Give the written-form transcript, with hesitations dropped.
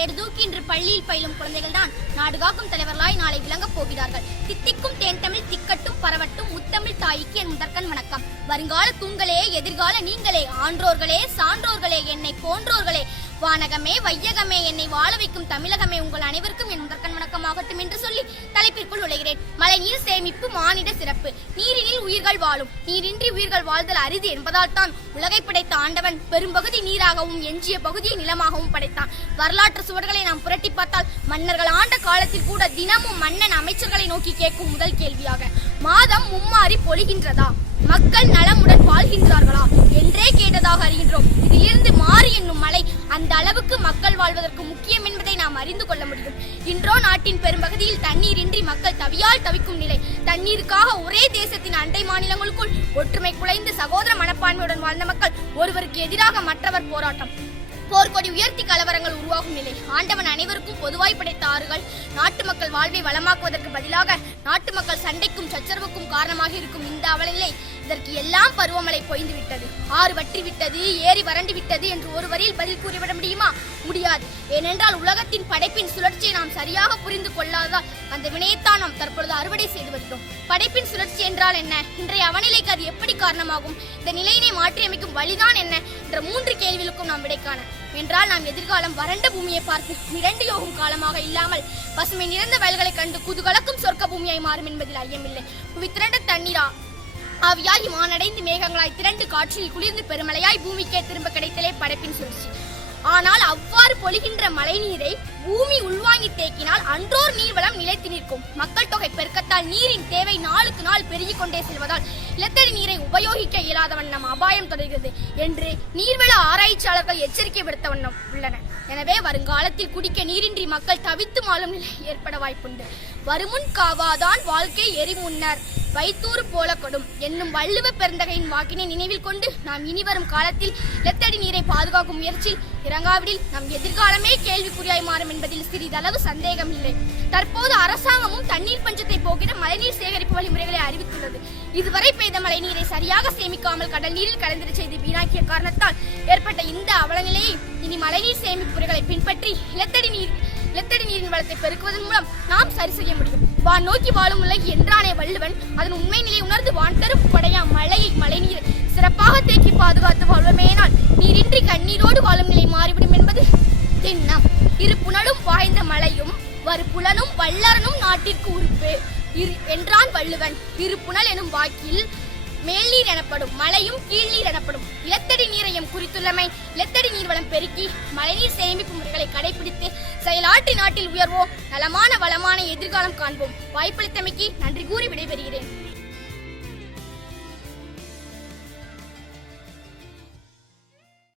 ஏடு தூக்கி இன்று பள்ளியில் பயிலும் குழந்தைகள் தான் நாடு காக்கும் தலைவர்களாய் நாளை விளங்கப் போகிறார்கள். தித்திக்கும் தேன் தமிழ் திக்கட்டும் பரவட்டும் முத்தமிழ் தாய்க்கு என் முதற்கண் வணக்கம். வருங்கால தூண்களே, எதிர்கால நீங்களே, ஆன்றோர்களே, சான்றோர்களே, என்னை போன்றோர்களே, வானகமே வையகமே, என்னை வாழ வைக்கும் தமிழகமே, உங்கள் அனைவருக்கும் என் முதற்கண் வணக்கமாகட்டும் என்று சொல்லி தலைப்பிற்குள் நுழைகிறேன். மழை நீர் சேமிப்பு மானிட சிறப்பு. நீரினில் உயிர்கள் வாழும், நீரின்றி உயிர்கள் வாழ்தல் அரிது என்பதால் தான் உலகை படைத்த ஆண்டவன் பெரும்பகுதி நீராகவும் எஞ்சிய பகுதியை நிலமாகவும் படைத்தான். வரலாற்று சுவர்களை நாம் புரட்டி பார்த்தால் மன்னர்கள் ஆண்ட காலத்தில் கூட தினமும் மன்னன் அமைச்சர்களை நோக்கி கேட்கும் முதல் கேள்வியாக, மாதம் மும்மாறி பொழிகின்றதா, மக்கள் நலமுடன் வாழ்கின்றார்களா என்றே கேட்டதாக அறிகின்றோம். இதிலிருந்து மாறி என்னும் மழை அந்த அளவுக்கு மக்கள் வாழ்வதற்கு முக்கியம் என்பதை நாம் அறிந்து கொள்ள முடியும். இன்றோ நாட்டின் பெரும்பகுதியில் தண்ணீரின்றி மக்கள் தவியால் தவிக்கும் நிலை. தண்ணீருக்காக ஒரே தேசத்தின் அண்டை மாநிலங்களுக்குள் ஒற்றுமை குலைந்து சகோதர மனப்பான்மையுடன் வாழ்ந்த மக்கள் ஒருவருக்கு எதிராக மற்றவர் போராட்டம், போர்க்கொடி உயர்த்தி கலவரங்கள் உருவாகும் நிலை. ஆண்டவன் அனைவருக்கும் பொதுவாய் படைத்த ஆறுகள் நாட்டு மக்கள் வாழ்வை வளமாக்குவதற்கு பதிலாக நாட்டு மக்கள் சண்டைக்கும் சச்சரவுக்கும் காரணமாக இருக்கும் இந்த அவலநிலை இதற்கு எல்லாம் பருவமழை பொய்ந்து விட்டது, ஆறு வற்றி விட்டது, ஏரி வறண்டு விட்டது என்று ஒரு வரியில் பதில் கூறிவிட முடியுமா? முடியாது. ஏனென்றால் உலகத்தின் படைப்பின் சுழற்சியை நாம் சரியாக புரிந்து கொள்ளாததால் அந்த வினையைத்தான் நாம் தற்பொழுது அறுவடை செய்து வருகிறோம். படைப்பின் சுழற்சி என்றால் என்ன? இன்றைய அவநிலைக்கு அது எப்படி காரணமாகும்? இந்த நிலையினை மாற்றியமைக்கும் வழிதான் என்ன என்ற 3 கேள்விகளுக்கும் நாம் விடை காண என்றால் நாம் எதிர்காலம் வறண்ட பூமியை பார்த்து மிரண்டு யோகும் காலமாக இல்லாமல் பசுமை நிறைந்த வயல்களை கண்டு குதுகலக்கும் சொர்க்க பூமியாய் மாறும் என்பதில் ஐயமில்லை. புவி திரண்ட தண்ணீரா ஆவியாகி மானடைந்து மேகங்களாய் திரண்டு காற்றில் குளிர்ந்து பெருமழையாய் பூமிக்கே திரும்ப கிடைத்தலே படைப்பின் சுழற்சி. ஆனால் அவ்வாறு பொழிகின்ற மழை நீரை பூமி உள்வாங்கி தேக்கினால் அன்றோர் நீர்வளம் நிலைத்து நிற்கும். மக்கள் தொகை பெருக்கத்தால் நீரின் தேவை நாளுக்கு நாள் பெருகிக் கொண்டே செல்வதால் நிலத்தடி நீரை உபயோகிக்க இயலாத வண்ணம் அபாயம் தொடர்கிறது என்று நீர்வள ஆராய்ச்சியாளர்கள் எச்சரிக்கை விடுத்த வண்ணம் உள்ளனர். எனவே வருங்காலத்தில் குடிக்க நீரின்றி மக்கள் தவித்து மாளும் நிலை ஏற்பட வாய்ப்புண்டு. வருமுன் காவாதான் வாழ்க்கை எரிமுன்னர் வைத்தூறு போல கொடும் என்னும் வள்ளுவ பெருந்தகையின் வாக்கினை நினைவில் கொண்டு நாம் இனி வரும் காலத்தில் நிலத்தடி நீரை பாதுகாக்கும் முயற்சியில் இறங்காவிடில் நம் எதிர்காலமே கேள்விக்குறியாய் மாறும் என்பதில் சிறிதளவு சந்தேகம் இல்லை. தற்போது அரசாங்கமும் தண்ணீர் பஞ்சத்தை போக்கிட மழைநீர் சேகரிப்பு வழிமுறைகளை அறிவித்துள்ளது. இதுவரை பெய்த மழை நீரை சரியாக சேமிக்காமல் கடல் நீரில் கலந்திட செய்து வீணாக்கிய காரணத்தால் ஏற்பட்ட இந்த அவலநிலையை இனி மழைநீர் சேமிப்பு முறைகளை பின்பற்றி நிலத்தடி நீரின் வளத்தை பெருக்குவதன் மூலம் நாம் சரி செய்ய முடியும். வான் நோக்கி வாழும் உலகு என்றானே வள்ளுவன், அதன் உண்மை நிலை உணர்ந்து வான் தரும் படையா மழைநீர் சிறப்பாக தேக்கி பாதுகாத்து வாழ்வமேனால் நீரின்றி கண்ணீரோடு வாழும் நிலை மாறிவிடும் என்பது திண்ணம். இரு புனலும் வாய்ந்த மழையும் வரு புலனும் வல்லரனும் நாட்டிற்கு உறுப்பு என்றான் வள்ளுவன். இரு புனல் எனும் வாக்கில் மேல்நீர் எனப்படும், மழையும் கீழ்நீர் எனப்படும். நிலத்தடி நீரையும் குறித்துள்ளமை நிலத்தடி நீர்வளம் பெருக்கி மழைநீர் சேமிப்பு முறைகளை கடைபிடித்து செயலாற்றி நாட்டில் உயர்வோம், நலமான வளமான எதிர்காலம் காண்போம். வாய்ப்பளித்தமைக்கு நன்றி கூறி விடைபெறுகிறேன்.